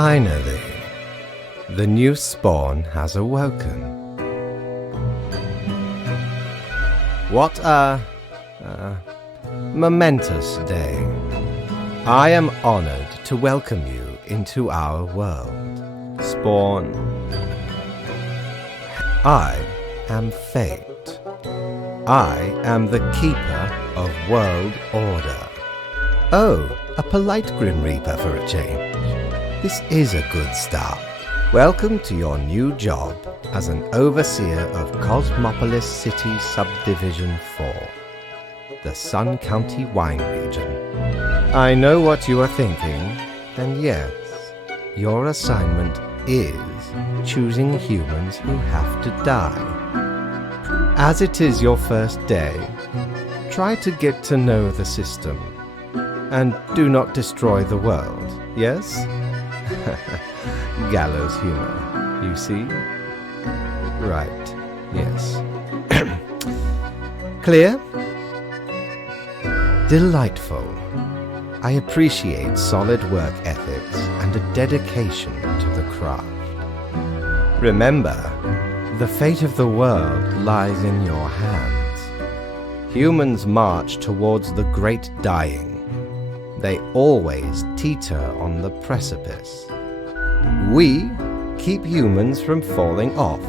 Finally, the new spawn has awoken. What a momentous day. I am honored to welcome you into our world, Spawn. I am Fate. I am the keeper of world order. Oh, a polite Grim Reaper for a change. This is a good start. Welcome to your new job as an overseer of Cosmopolis City Subdivision 4, the Sun County Wine Region. I know what you are thinking, and yes, your assignment is choosing humans who have to die. As it is your first day, try to get to know the system, and do not destroy the world, yes? Gallows humor, you see? Right, yes. Clear? Delightful. I appreciate solid work ethics and a dedication to the craft. Remember, the fate of the world lies in your hands. Humans march towards the great dying. They always teeter on the precipice. We keep humans from falling off.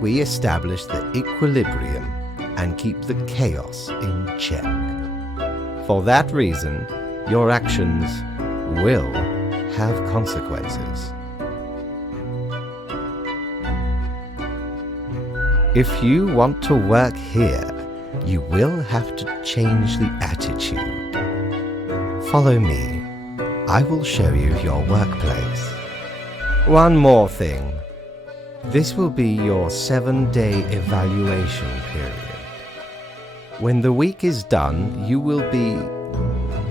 We establish the equilibrium and keep the chaos in check. For that reason, your actions will have consequences. If you want to work here, you will have to change the attitude. Follow me. I will show you your workplace. One more thing. This will be your 7-day evaluation period. When the week is done, you will be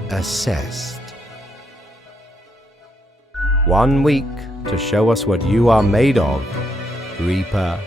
assessed. 1 week to show us what you are made of, Reaper.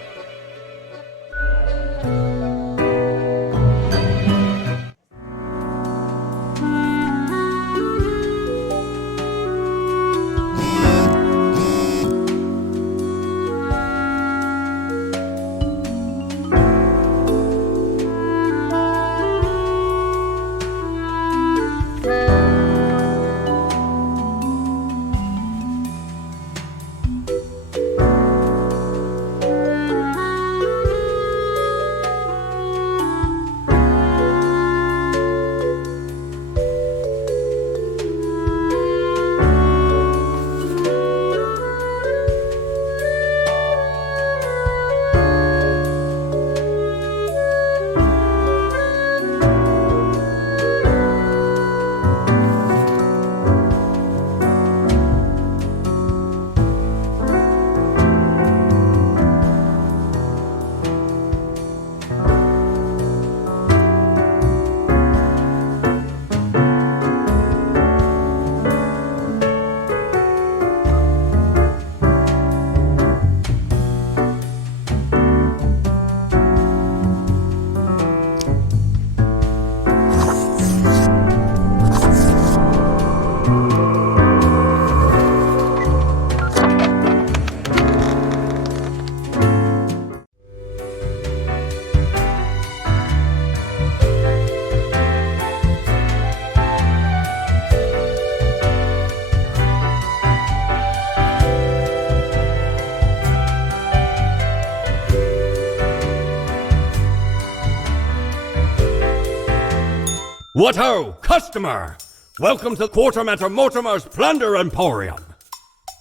What ho, customer! Welcome to Quartermaster Mortimer's Plunder Emporium.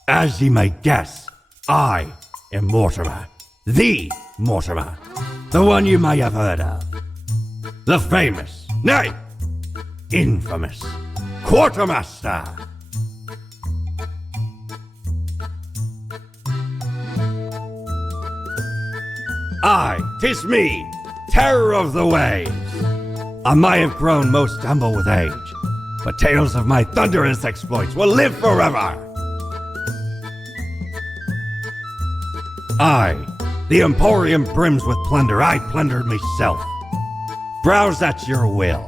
As ye may guess, I am Mortimer, the Mortimer, the one you may have heard of. The famous, nay, infamous Quartermaster. Aye, 'tis me, terror of the waves. I may have grown most humble with age, but tales of my thunderous exploits will live forever. Aye, the Emporium brims with plunder. I plundered myself. Browse at your will.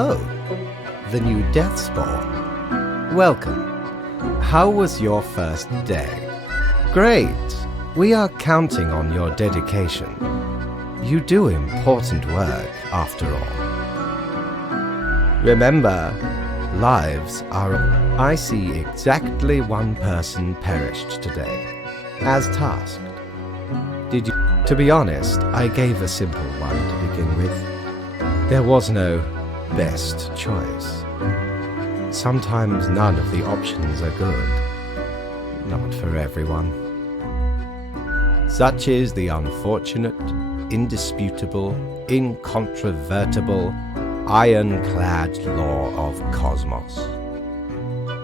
Oh, the new death spawn. Welcome. How was your first day? Great. We are counting on your dedication. You do important work, after all. Remember, lives are... I see exactly one person perished today, as tasked. Did you... To be honest, I gave a simple one to begin with. There was no best choice. Sometimes none of the options are good. Not for everyone. Such is the unfortunate, indisputable, incontrovertible, ironclad law of cosmos.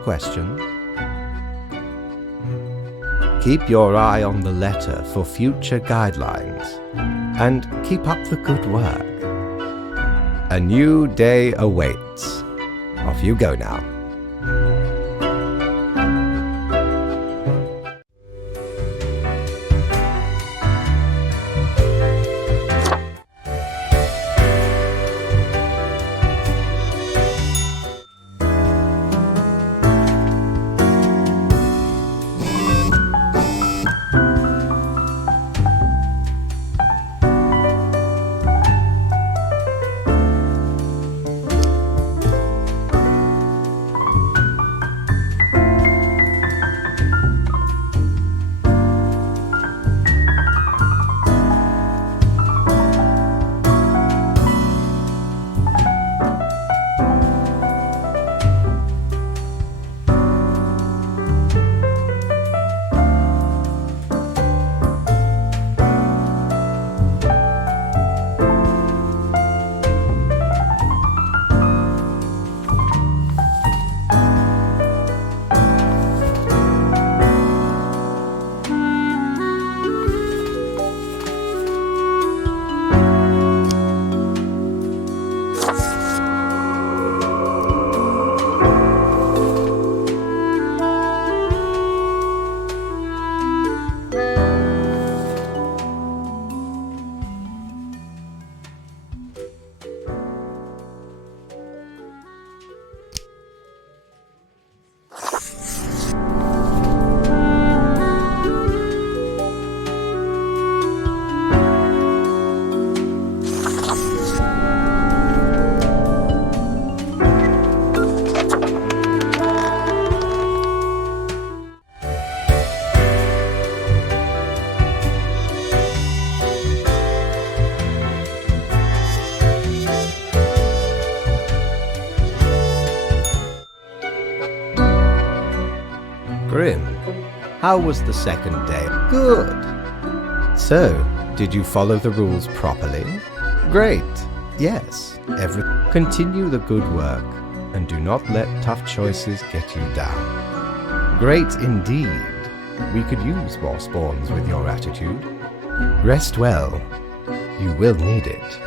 Question? Keep your eye on the letter for future guidelines, and keep up the good work. A new day awaits. Off you go now. Grim, how was the second day? Good. So, did you follow the rules properly? Great. Yes. Continue the good work, and do not let tough choices get you down. Great indeed. We could use more spawns with your attitude. Rest well. You will need it.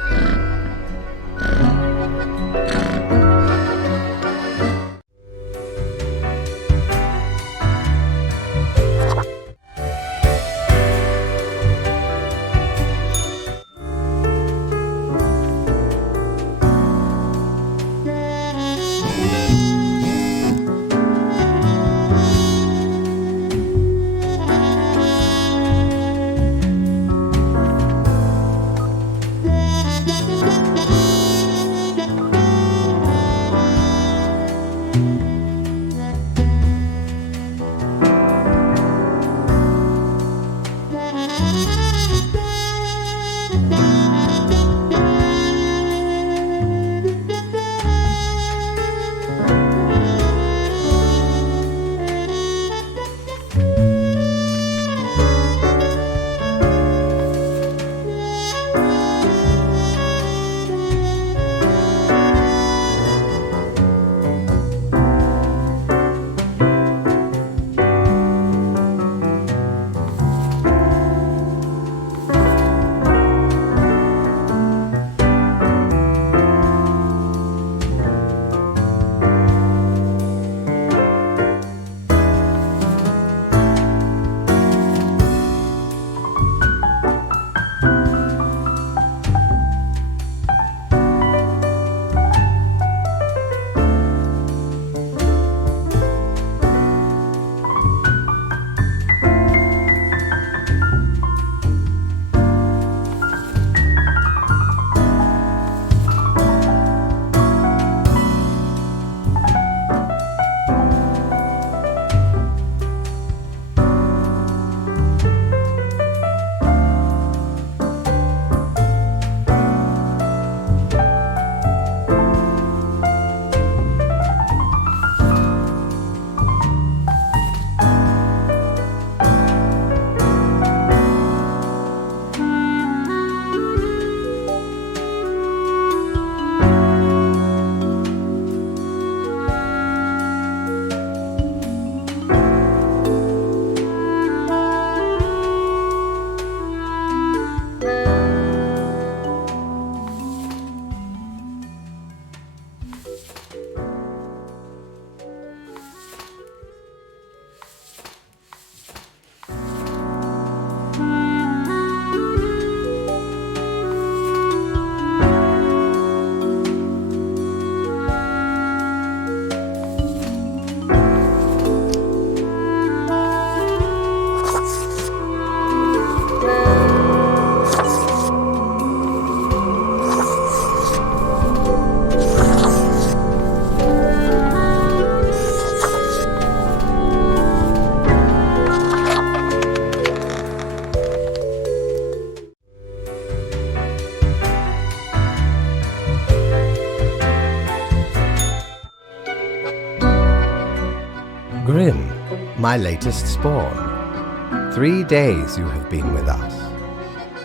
my latest spawn. 3 days you have been with us.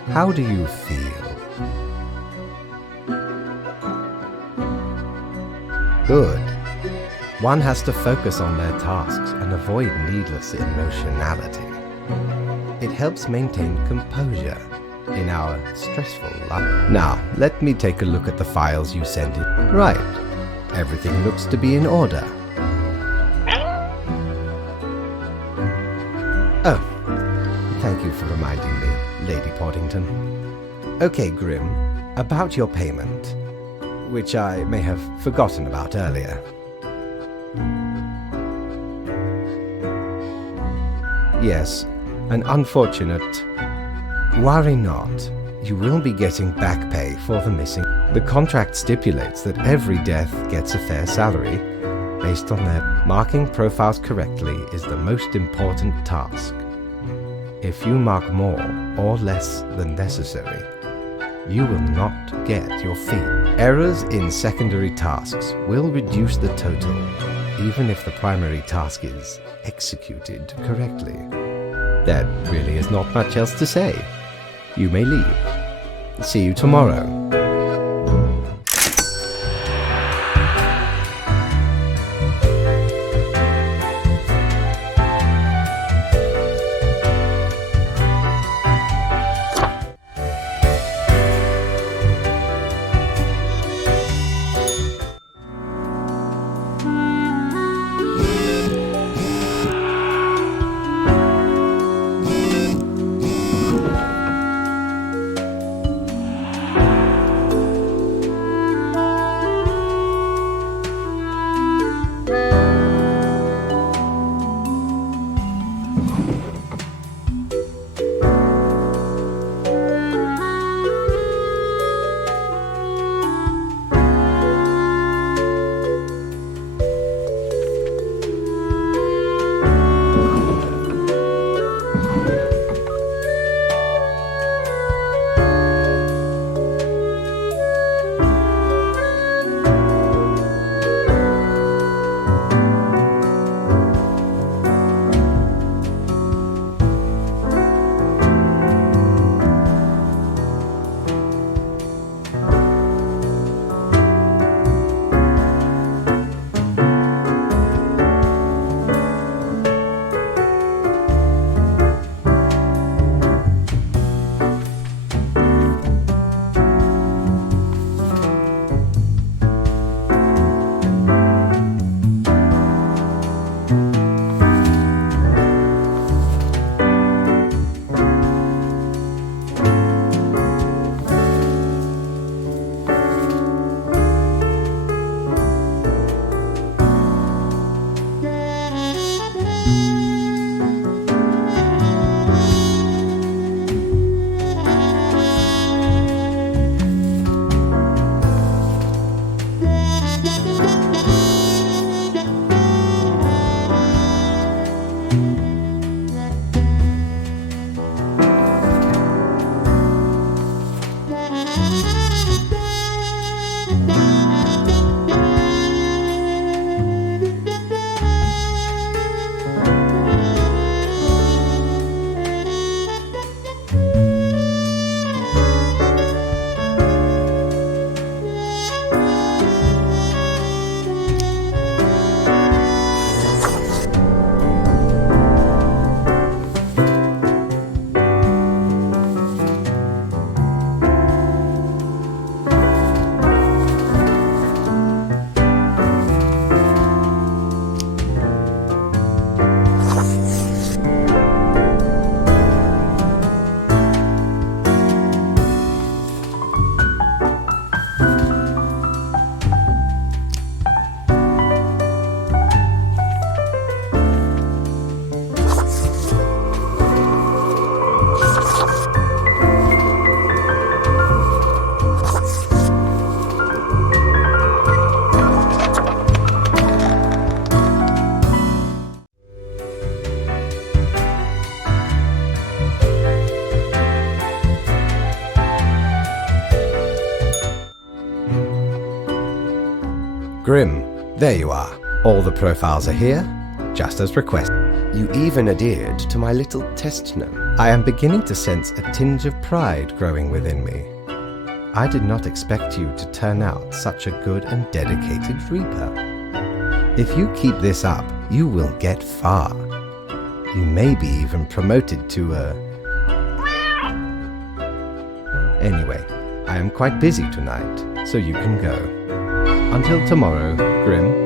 How do you feel? Good. One has to focus on their tasks and avoid needless emotionality. It helps maintain composure in our stressful life. Now, let me take a look at the files you sent in. Right. Everything looks to be in order. Oh, thank you for reminding me, Lady Poddington. Okay, Grim, about your payment, which I may have forgotten about earlier. Yes, an unfortunate... Worry not. You will be getting back pay for the missing. The contract stipulates that every death gets a fair salary based on their marking profiles correctly is the most important task. If you mark more or less than necessary, you will not get your fee. Errors in secondary tasks will reduce the total, even if the primary task is executed correctly. There really is not much else to say. You may leave. See you tomorrow. Grim, there you are. All the profiles are here, just as requested. You even adhered to my little test note. I am beginning to sense a tinge of pride growing within me. I did not expect you to turn out such a good and dedicated reaper. If you keep this up, you will get far. You may be even promoted to a... Anyway, I am quite busy tonight, so you can go. Until tomorrow, Grim.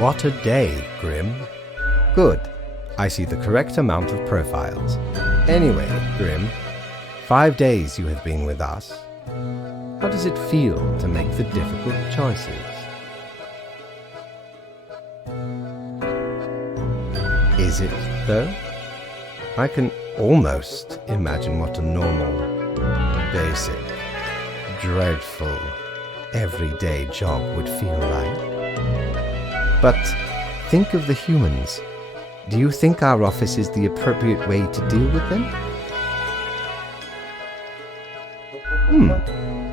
What a day, Grim. Good. I see the correct amount of profiles. Anyway, Grim, 5 days you have been with us. How does it feel to make the difficult choices? Is it, though? I can almost imagine what a normal, basic, dreadful, everyday job would feel like. But think of the humans. Do you think our office is the appropriate way to deal with them?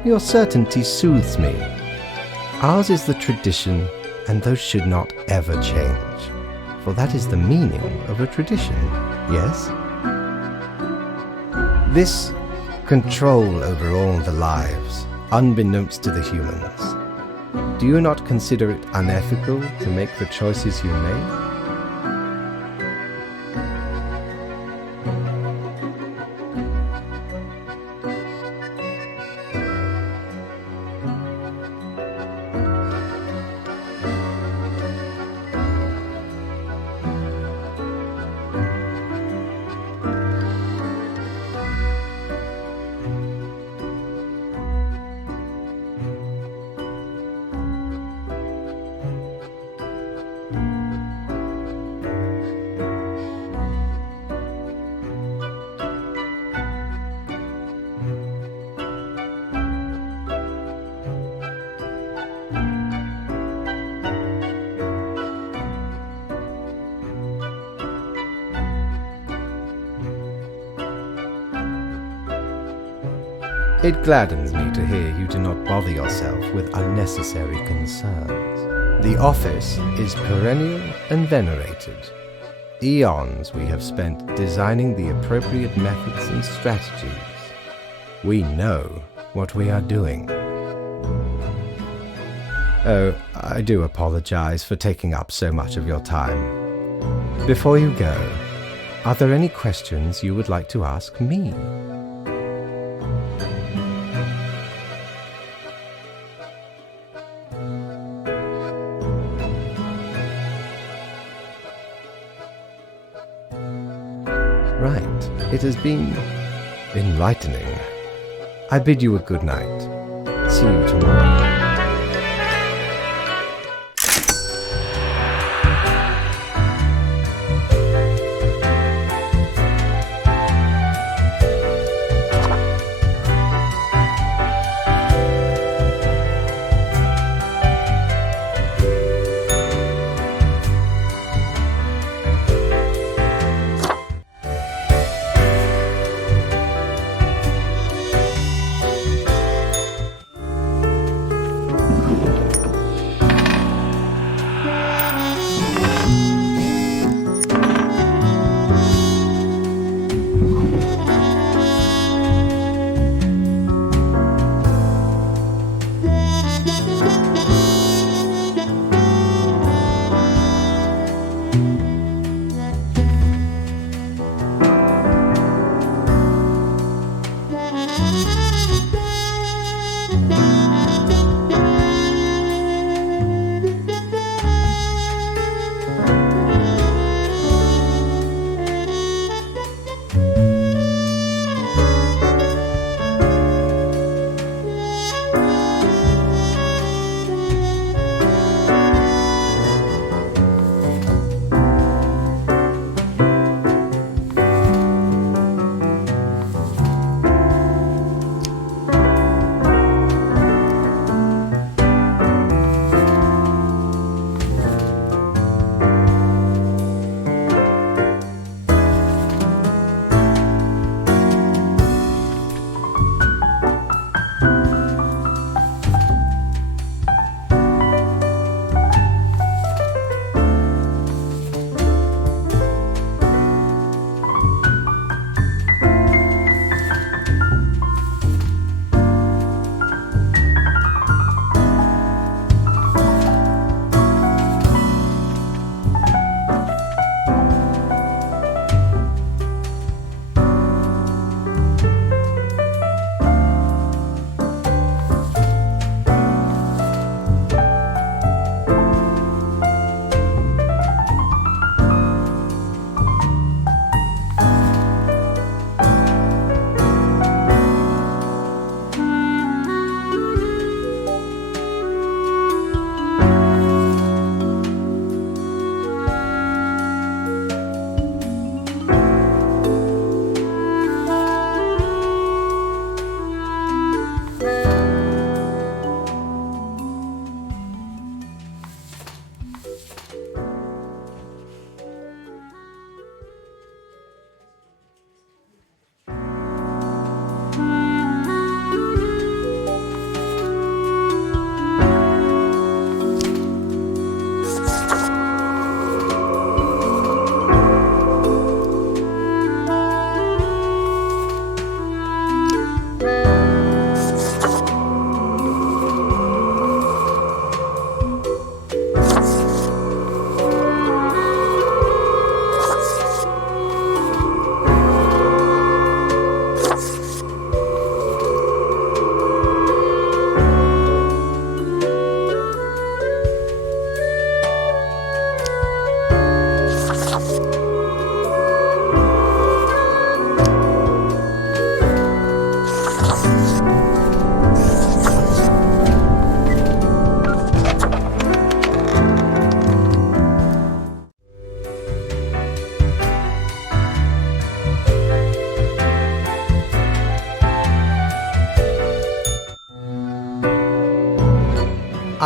Your certainty soothes me. Ours is the tradition, and those should not ever change. For that is the meaning of a tradition, yes? This control over all the lives, unbeknownst to the humans. Do you not consider it unethical to make the choices you made? It gladdens me to hear you do not bother yourself with unnecessary concerns. The office is perennial and venerated. Eons we have spent designing the appropriate methods and strategies. We know what we are doing. Oh, I do apologize for taking up so much of your time. Before you go, are there any questions you would like to ask me? Right, it has been enlightening. I bid you a good night. See you tomorrow.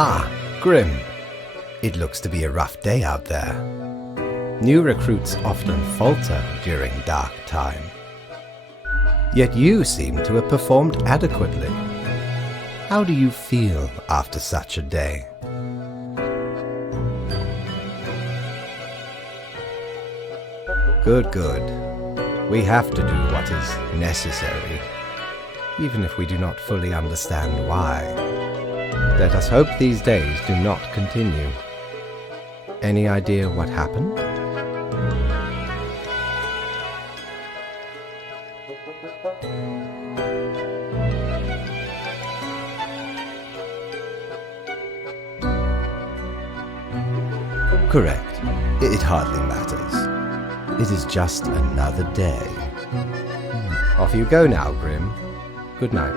Ah, Grim. It looks to be a rough day out there. New recruits often falter during dark time. Yet you seem to have performed adequately. How do you feel after such a day? Good, good. We have to do what is necessary, even if we do not fully understand why. Let us hope these days do not continue. Any idea what happened? Correct. It hardly matters. It is just another day. Off you go now, Grim. Good night.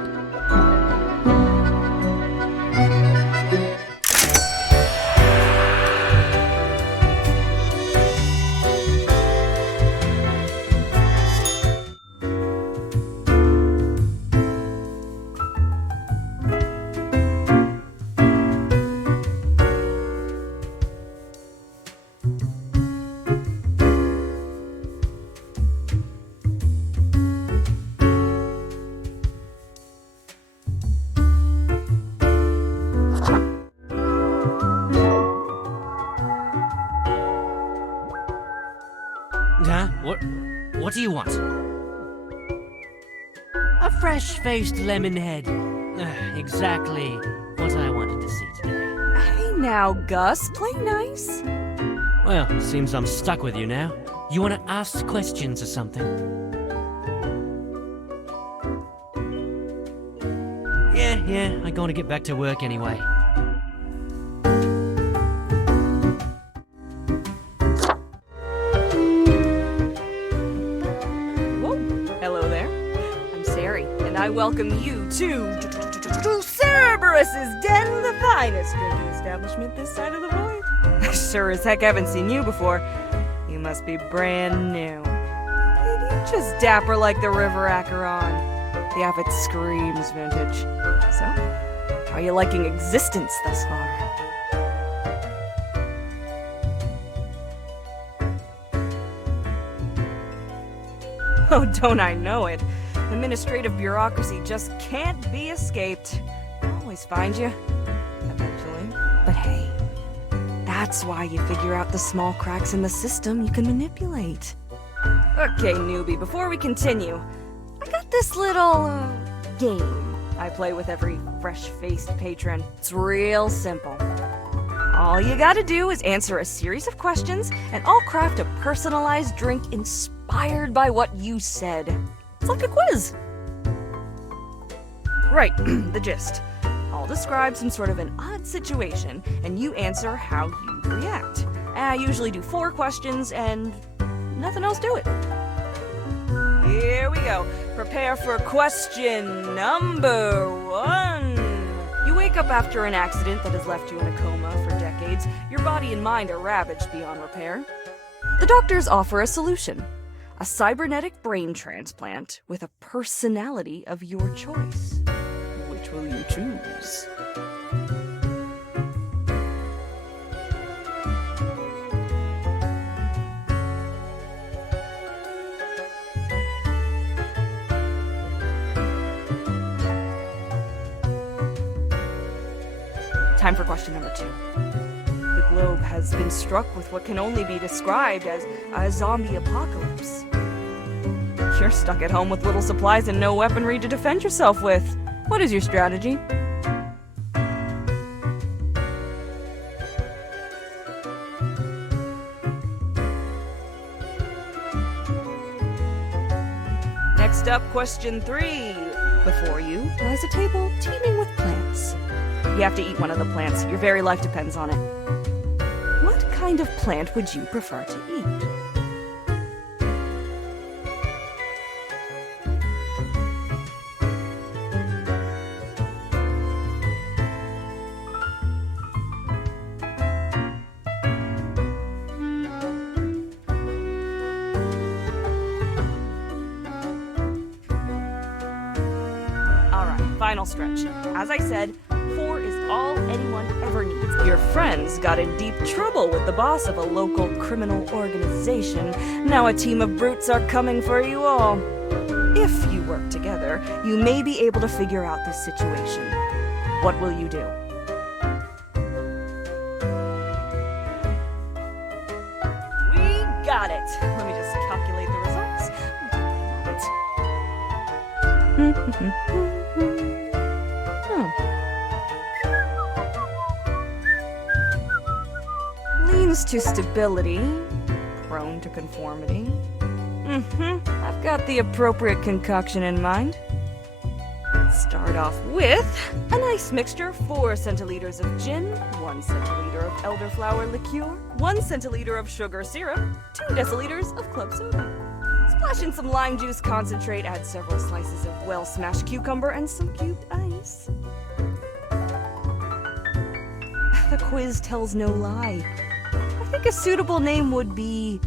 Huh? What do you want? A fresh-faced lemon head. Exactly what I wanted to see today. Hey now, Gus, play nice. Well, seems I'm stuck with you now. You want to ask questions or something? Yeah, I'm going to get back to work anyway. Hello there. I'm Sari, and I welcome you to Cerberus's Den, the finest drinking establishment this side of the void. I sure as heck haven't seen you before. You must be brand new. Maybe you're just dapper like the river Acheron. The outfit screams vintage. So, how are you liking existence thus far? Oh, don't I know it? Administrative bureaucracy just can't be escaped. They'll always find you. Eventually. But hey, that's why you figure out the small cracks in the system you can manipulate. Okay, newbie, before we continue, I got this little, game I play with every fresh-faced patron. It's real simple. All you gotta do is answer a series of questions, and I'll craft a personalized drink inspired by what you said. It's like a quiz. Right, the gist. I'll describe some sort of an odd situation, and you answer how you'd react. I usually do 4 questions, and nothing else to it. Here we go. Prepare for question number 1. You wake up after an accident that has left you in a coma for decades. Your body and mind are ravaged beyond repair. The doctors offer a solution. A cybernetic brain transplant with a personality of your choice. Which will you choose? Time for question number 2. The globe has been struck with what can only be described as a zombie apocalypse. You're stuck at home with little supplies and no weaponry to defend yourself with. What is your strategy? Next up, question 3. Before you lies a table teeming with plants. You have to eat one of the plants. Your very life depends on it. What kind of plant would you prefer to eat? Alright, final stretch. As I said, 4 is all anyone ever needs. Your friends got in deep trouble with the boss of a local criminal organization. Now a team of brutes are coming for you all. if you work together, you may be able to figure out this situation. What will you do? We got it! Let me just calculate the results. Will take a moment. Leans to stability, prone to conformity. I've got the appropriate concoction in mind. Start off with a nice mixture: 4 centiliters of gin, 1 centiliter of elderflower liqueur, 1 centiliter of sugar syrup, 2 deciliters of club soda. Splash in some lime juice concentrate, add several slices of well-smashed cucumber and some cubed ice. The quiz tells no lie. I think a suitable name would be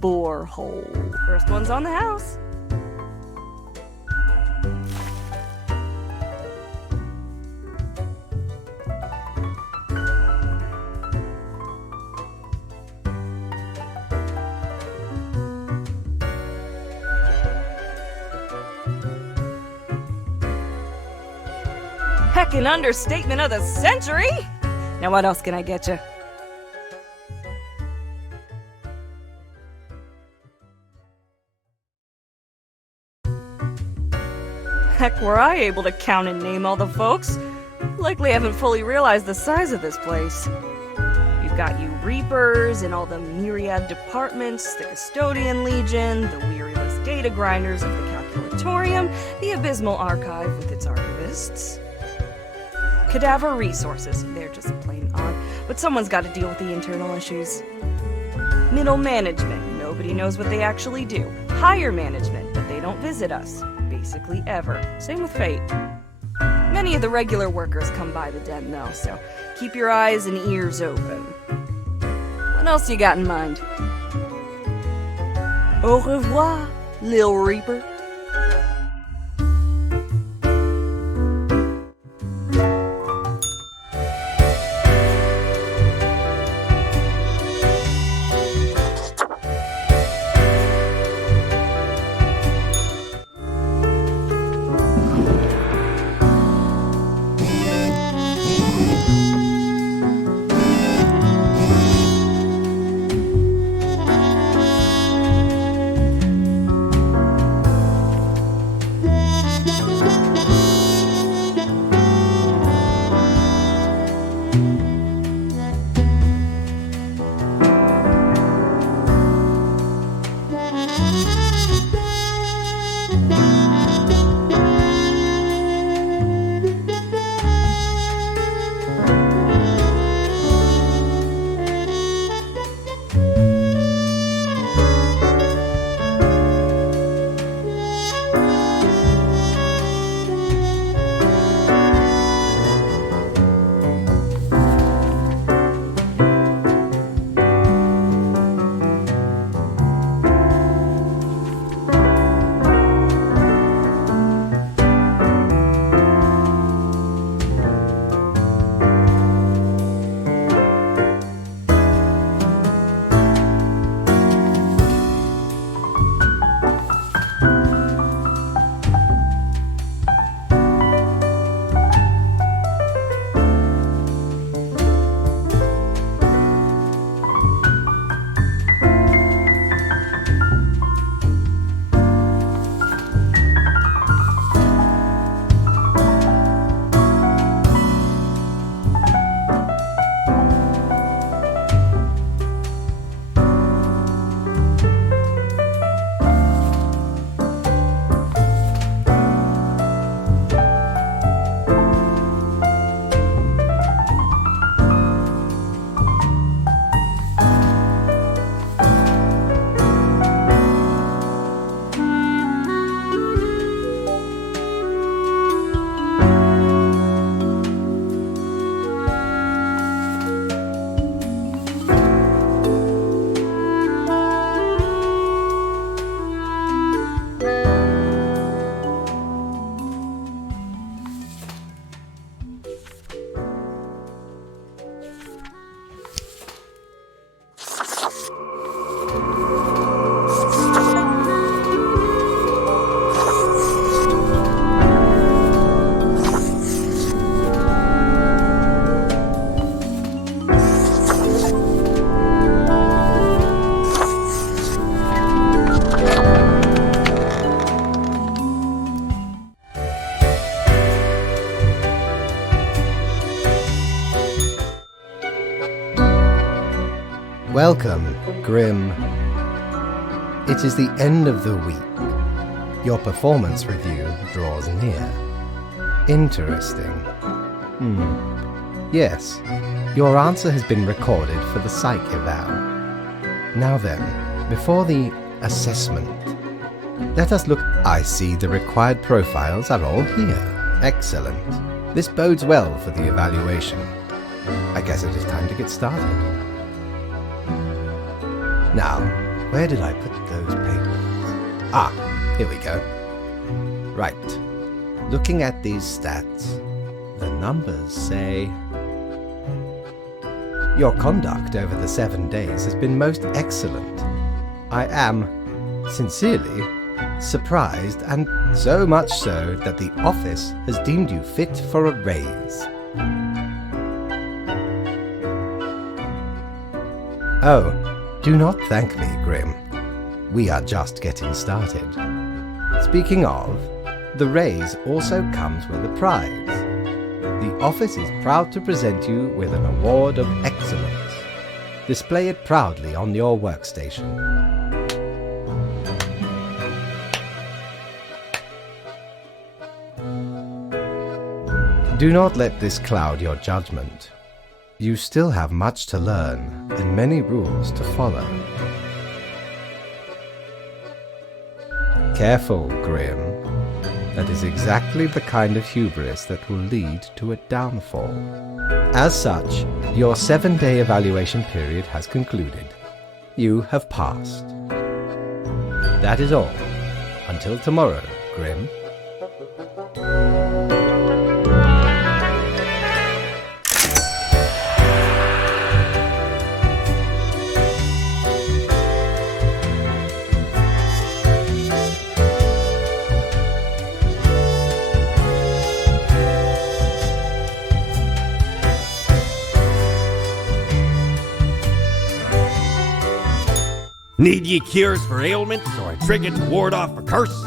Borehole. First one's on the house. Heckin' understatement of the century! Now what else can I get you? Heck, were I able to count and name all the folks? Likely haven't fully realized the size of this place. You've got you Reapers in all the myriad departments, the Custodian Legion, the weariless data grinders of the Calculatorium, the Abysmal Archive with its archivists. Cadaver Resources, they're just plain odd, but someone's got to deal with the internal issues. Middle Management, nobody knows what they actually do. Higher Management, but they don't visit us. Basically ever. Same with Fate. Many of the regular workers come by the den though, so keep your eyes and ears open. What else you got in mind? Au revoir, Lil Reaper. Welcome, Grim. It is the end of the week. Your performance review draws near. Interesting. Yes, your answer has been recorded for the psych eval. Now then, before the assessment, let us look. I see the required profiles are all here. Excellent. This bodes well for the evaluation. I guess it is time to get started. Now, where did I put those papers? Ah, here we go. Right. Looking at these stats, the numbers say... Your conduct over the 7 days has been most excellent. I am, sincerely, surprised, and so much so that the office has deemed you fit for a raise. Oh, do not thank me, Grim. We are just getting started. Speaking of, the raise also comes with a prize. The office is proud to present you with an award of excellence. Display it proudly on your workstation. Do not let this cloud your judgment. You still have much to learn and many rules to follow. Careful, Grim. That is exactly the kind of hubris that will lead to a downfall. As such, your 7-day evaluation period has concluded. You have passed. That is all. Until tomorrow, Grim. Need ye cures for ailments or a trinket to ward off a curse?